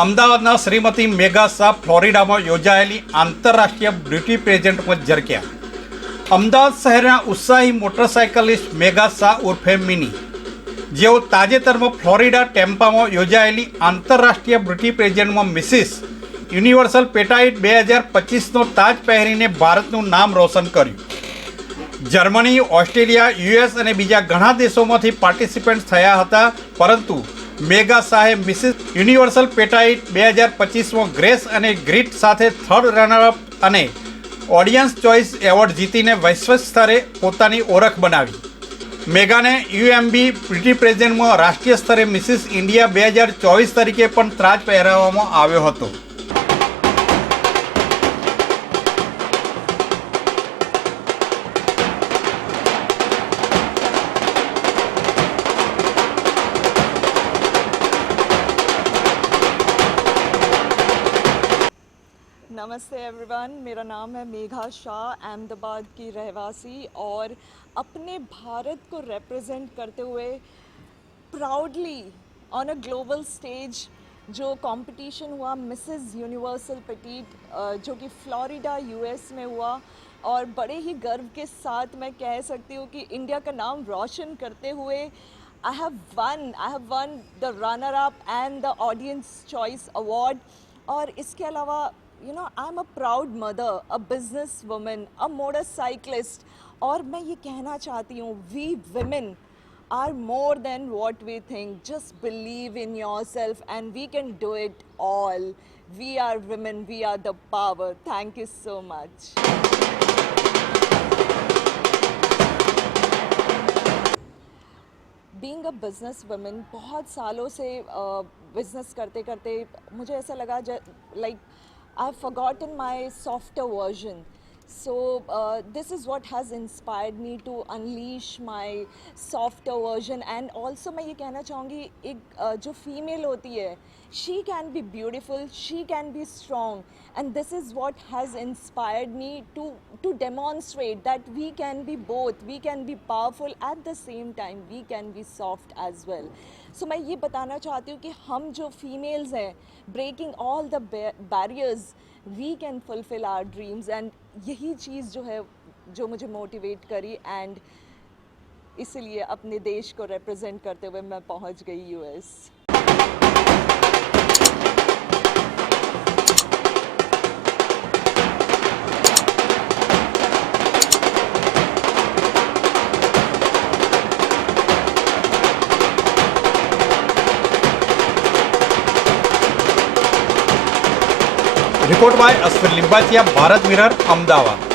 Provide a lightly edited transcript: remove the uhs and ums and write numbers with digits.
અમદાવાદના શ્રીમતી મેઘા શાહ ફ્લોરિડામાં યોજાયેલી આંતરરાષ્ટ્રીય બ્યુટી પેજન્ટમાં ઝરક્યા. અમદાવાદ શહેરના ઉત્સાહી મોટરસાયકલિસ્ટ મેઘા શાહ ઉર્ફે મિની, જેઓ તાજેતરમાં ફ્લોરિડા ટેમ્પામાં યોજાયેલી આંતરરાષ્ટ્રીય બ્યુટી પેજન્ટમાં મિસિસ યુનિવર્સલ પેટાઇટ 2025નો તાજ પહેરીને ભારતનું નામ રોશન કર્યું. જર્મની, ઓસ્ટ્રેલિયા, યુએસ અને બીજા ઘણા દેશોમાંથી પાર્ટિસિપન્ટ થયા હતા, પરંતુ મેઘા શાહે મિસિસ યુનિવર્સલ પેટાઇટ 2025માં ગ્રેસ અને ગ્રીટ સાથે થર્ડ રનરઅપ અને ઓડિયન્સ ચોઇસ એવોર્ડ જીતીને વૈશ્વિક સ્તરે પોતાની ઓળખ બનાવી. મેઘાને યુએમબી બ્યુટી પેજન્ટમાં રાષ્ટ્રીય સ્તરે મિસિસ ઇન્ડિયા 2024 તરીકે પણ તાજ પહેરાવવામાં આવ્યો હતો. नमस्ते एवरीवन, मेरा नाम है मेघा शाह, अहमदाबाद की रहवासी और अपने भारत को रिप्रेजेंट करते हुए proudly on a global stage जो कंपटीशन हुआ मिसेस यूनिवर्सल पेटीट जो कि फ्लोरिडा यूएस में हुआ, और बड़े ही गर्व के साथ मैं कह सकती हूँ कि इंडिया का नाम रोशन करते हुए I have won the runner up and the audience choice award. और इसके अलावा I'm a proud mother, a business woman, a motorcyclist. और मैं ये कहना चाहती हूँ, we women are more than what we think. Just believe in yourself and we can do it all. We are women, we are the power. Thank you so much. Being a business woman, बहुत सालों से बिज़नेस करते करते मुझे ऐसा लगा like I have forgotten my softer version. So this is what has inspired me to unleash my softer version. And also मैं ये कहना चाहूँगी, एक जो फीमेल होती है, she can be beautiful, she can be strong, and this is what has inspired me to demonstrate that we can be both, we can be powerful at the same time, we can be soft as well. So मैं ये बताना चाहती हूँ कि हम जो females हैं, breaking all the barriers, we can fulfill our dreams. and यही चीज़ जो है जो मुझे मोटिवेट करी, एंड इसीलिए अपने देश को रिप्रेजेंट करते हुए मैं पहुंच गई US. Report by Ashwin Limbachiya, Bharat mirror, Ahmedabad.